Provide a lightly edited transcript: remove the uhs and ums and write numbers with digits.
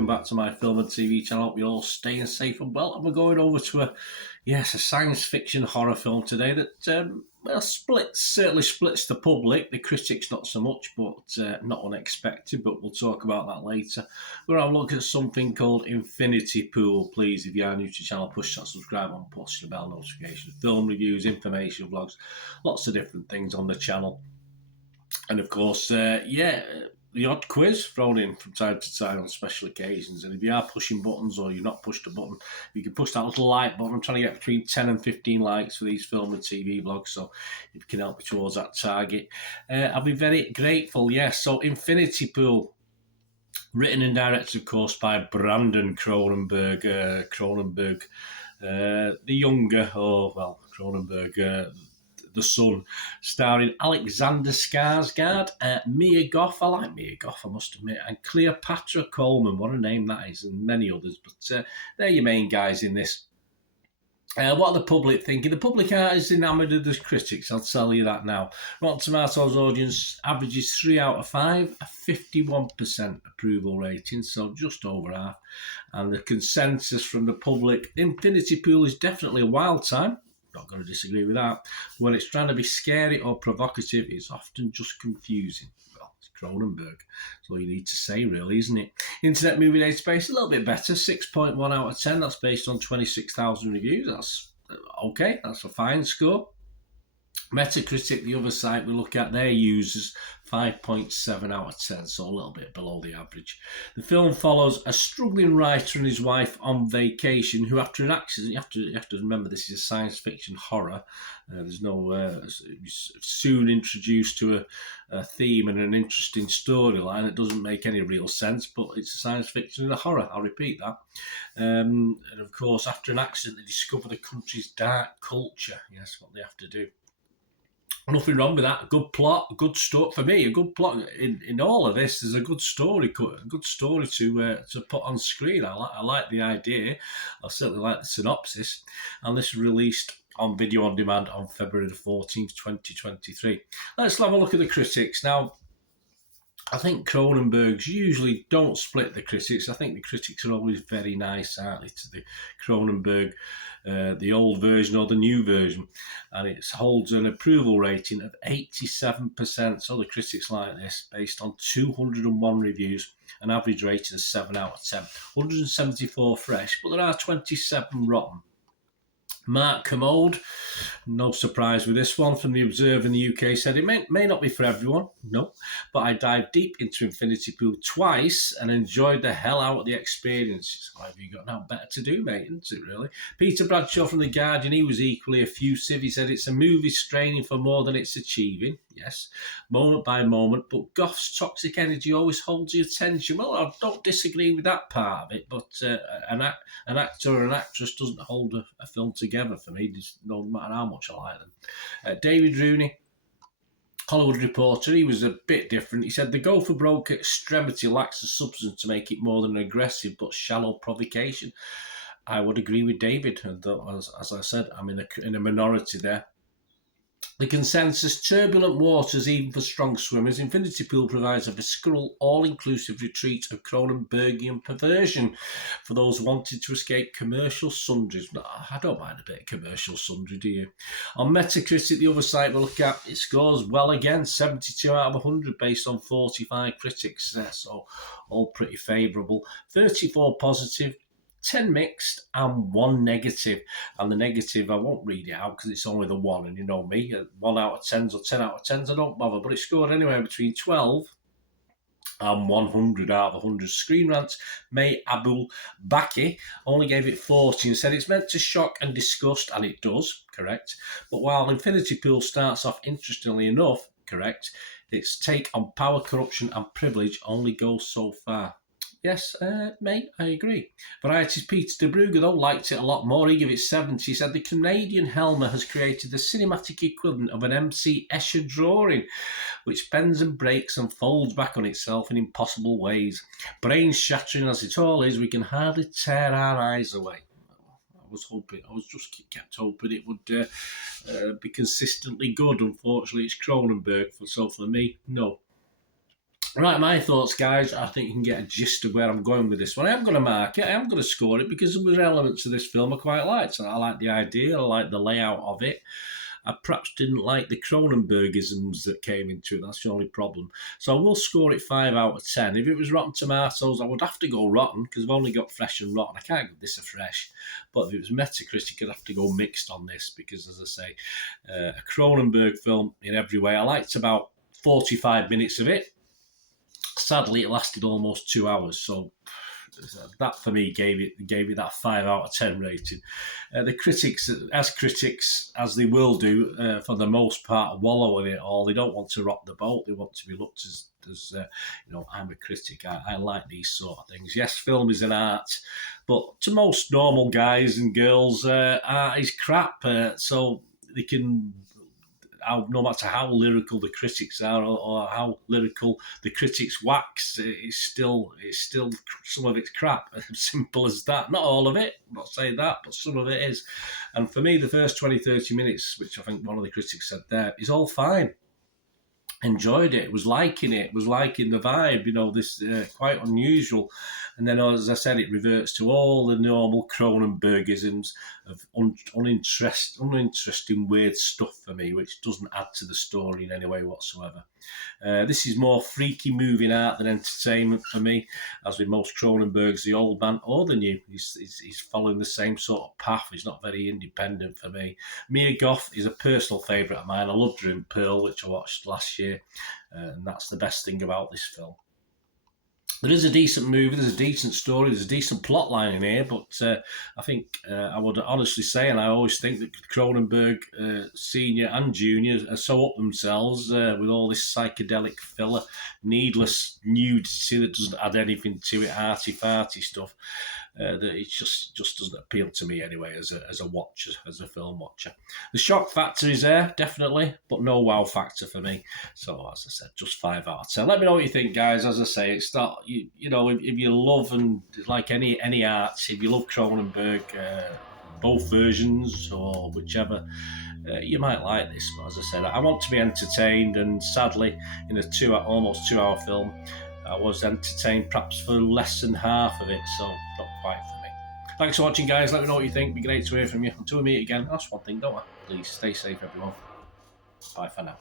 welcome back to my film and TV channel. I hope you're all staying safe and well. And we're going over to a science fiction horror film today that certainly splits the public. The critics not so much, but not unexpected. But we'll talk about that later. We're going to have a look at something called Infinity Pool. Please, if you are new to the channel, push that subscribe button, push the bell notification. Film reviews, information vlogs, lots of different things on the channel. And of course, the odd quiz thrown in from time to time on special occasions. And if you are pushing buttons or you've not pushed a button, you can push that little like button. I'm trying to get between 10 and 15 likes for these film and TV vlogs, so if you can help me towards that target, I'll be very grateful. Yes, so Infinity Pool, written and directed, of course, by Brandon Cronenberg. The younger, Cronenberg, the son, starring Alexander Skarsgård, Mia Goth. I like Mia Goth, I must admit, and Cleopatra Coleman. What a name that is, and many others. But they're your main guys in this. What are the public thinking? The public are as enamoured of the critics, I'll tell you that now. Rotten Tomatoes audience averages 3 out of 5, a 51% approval rating, so just over half. And the consensus from the public, Infinity Pool is definitely a wild time. Not going to disagree with that. When it's trying to be scary or provocative, it's often just confusing. Well, it's Cronenberg. That's all you need to say, really, isn't it? Internet Movie Database, a little bit better, 6.1 out of 10. That's based on 26,000 reviews. That's okay. That's a fine score. Metacritic, the other site we look at, their users, 5.7 out of 10, so a little bit below the average. The film follows a struggling writer and his wife on vacation who, after an accident, you have to remember this is a science fiction horror. There's no soon introduced to a theme and an interesting storyline. It doesn't make any real sense, but it's a science fiction and a horror. I'll repeat that. And of course, after an accident, they discover the country's dark culture. Yes, what they have to do. Nothing wrong with that. A good plot, a good story. For me, a good plot in all of this. There's a good story to put on screen. I like the idea. I certainly like the synopsis. And this was released on video on demand on February the 14th, 2023. Let's have a look at the critics. Now, I think Cronenbergs usually don't split the critics. I think the critics are always very nice, aren't they, to the Cronenberg, the old version or the new version. And it holds an approval rating of 87%. So the critics like this, based on 201 reviews, an average rating of 7 out of 10. 174 fresh, but there are 27 rotten. Mark Commode, no surprise with this one, from The Observer in the UK, said it may not be for everyone, no, but I dived deep into Infinity Pool twice and enjoyed the hell out of the experience. What have you got now better to do, mate, isn't it, really? Peter Bradshaw from The Guardian, he was equally effusive. He said it's a movie straining for more than it's achieving, yes, moment by moment, but Goth's toxic energy always holds your attention. Well, I don't disagree with that part of it, but an actor or an actress doesn't hold a film together for me, no matter how much I like them. David Rooney, Hollywood Reporter, he was a bit different. He said the go for broke extremity lacks the substance to make it more than an aggressive but shallow provocation. I would agree with David, as I said, I'm in a minority there. The consensus, turbulent waters even for strong swimmers. Infinity Pool provides a visceral, all-inclusive retreat of Cronenbergian perversion for those wanting to escape commercial sundries. I don't mind a bit of commercial sundry, do you? On Metacritic, the other site we look at, it scores well again, 72 out of 100 based on 45 critics. So all pretty favourable. 34 positive, 10 mixed and 1 negative. And the negative, I won't read it out because it's only the 1, and you know me, 1 out of 10s or 10 out of 10s, I don't bother, but it scored anywhere between 12 and 100 out of 100. Screen Rant's May Abul Baki only gave it 40 and said it's meant to shock and disgust, and it does, correct. But while Infinity Pool starts off interestingly enough, correct, its take on power, corruption and privilege only goes so far. Yes, mate, I agree. Variety's Peter de Brugge, though, liked it a lot more. He gave it 70. He said the Canadian Helmer has created the cinematic equivalent of an MC Escher drawing, which bends and breaks and folds back on itself in impossible ways. Brain-shattering as it all is, we can hardly tear our eyes away. I was just kept hoping it would be consistently good. Unfortunately, it's Cronenberg, so for me, no. Right, my thoughts, guys. I think you can get a gist of where I'm going with this one. I am going to mark it. I am going to score it because there were elements of this film I quite liked. So I like the idea. I like the layout of it. I perhaps didn't like the Cronenbergisms that came into it. That's the only problem. So I will score it 5 out of 10. If it was Rotten Tomatoes, I would have to go rotten because I've only got fresh and rotten. I can't give this a fresh. But if it was Metacritic, I'd have to go mixed on this because, as I say, a Cronenberg film in every way. I liked about 45 minutes of it. Sadly, it lasted almost 2 hours, so that for me gave it that 5 out of 10 rating. The critics, as they will do for the most part, wallow in it all. They don't want to rock the boat. They want to be looked as I'm a critic. I like these sort of things. Yes, film is an art, but to most normal guys and girls, art is crap. So they can no matter how lyrical the critics are or how lyrical the critics wax, it's still some of it's crap. Simple as that. Not all of it, I'm not saying that, but some of it is. And for me, the first 20-30 minutes, which I think one of the critics said there, is all fine. Enjoyed it, was liking it, was liking the vibe, this quite unusual. And then, as I said, it reverts to all the normal Cronenbergisms of uninteresting, weird stuff for me, which doesn't add to the story in any way whatsoever. This is more freaky moving art than entertainment for me, as with most Cronenbergs, the old man or the new. He's following the same sort of path. He's not very independent for me. Mia Goth is a personal favourite of mine. I loved her in Pearl, which I watched last year, and that's the best thing about this film. There is a decent movie, there's a decent story, there's a decent plot line in here, but I think I would honestly say, and I always think that Cronenberg Senior and Junior are so up themselves with all this psychedelic filler, needless nudity that doesn't add anything to it, arty-farty stuff, that it just doesn't appeal to me anyway as a watcher, as a film watcher. The shock factor is there, definitely, but no wow factor for me. So, as I said, just 5 out of 10. Let me know what you think, guys. As I say, it's not, if you love, and like any art, if you love Cronenberg, both versions or whichever, you might like this. But as I said, I want to be entertained, and sadly, in a almost 2 hour film, I was entertained perhaps for less than half of it, so not quite for me. Thanks for watching, guys. Let me know what you think. It'd be great to hear from you. Until we meet again, that's one thing, don't I? Please stay safe, everyone. Bye for now.